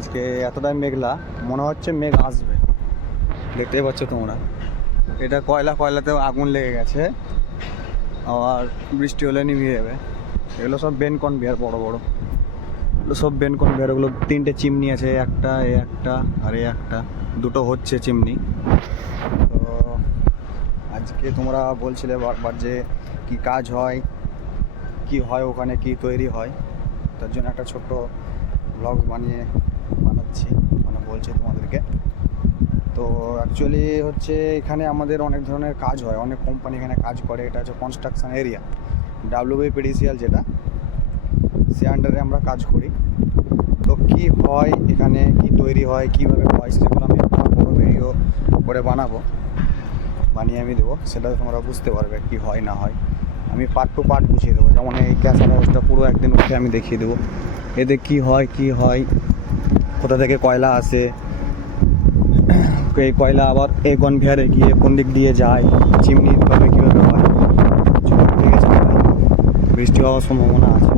আজকে এতটাই মেঘলা, মনে হচ্ছে মেঘ আসবে। দেখতেই পাচ্ছ তোমরা, এটা কয়লাতেও আগুন লেগে গেছে, আবার বৃষ্টি হলে নিভিয়ে যাবে। এগুলো সব বেন কনভেয়ার, বড় বড় এগুলো সব বেন কনভেয়ার। ওগুলো 3টে চিমনি আছে, একটা আর একটা, দুটো হচ্ছে চিমনি। তো আজকে তোমরা বলছিলে বারবার যে কি কাজ হয়, কি হয় ওখানে, কি তৈরি হয়, তার জন্য একটা ছোট্ট ব্লগ বানাচ্ছি, বলছি তোমাদেরকে। তো অ্যাকচুয়ালি হচ্ছে এখানে আমাদের অনেক ধরনের কাজ হয়, অনেক কোম্পানি এখানে কাজ করে। এটা হচ্ছে কনস্ট্রাকশন এরিয়া, WBPDCL যেটা, সে আন্ডারে আমরা কাজ করি। তো কি হয় এখানে, কি তৈরি হয়, কীভাবে হয়, সেগুলো আমি একটা বড় ভিডিও করে বানিয়ে আমি দেবো। সেটা তোমরা বুঝতে পারবে কি হয় না হয়। আমি পার্ট টু পার্ট বুঝিয়ে দেবো। যেমন এই ক্যাসার হাউসটা পুরো একদিন উঠে আমি দেখিয়ে দেবো, এতে কি হয়, কোথা থেকে কয়লা আসে, এই কয়লা আবার এই কনভেয়ারে গিয়ে কোন দিক দিয়ে যায়, চিমনিভাবে কীভাবে হয়। ঠিক আছে, বৃষ্টি হওয়ার সম্ভাবনা আছে।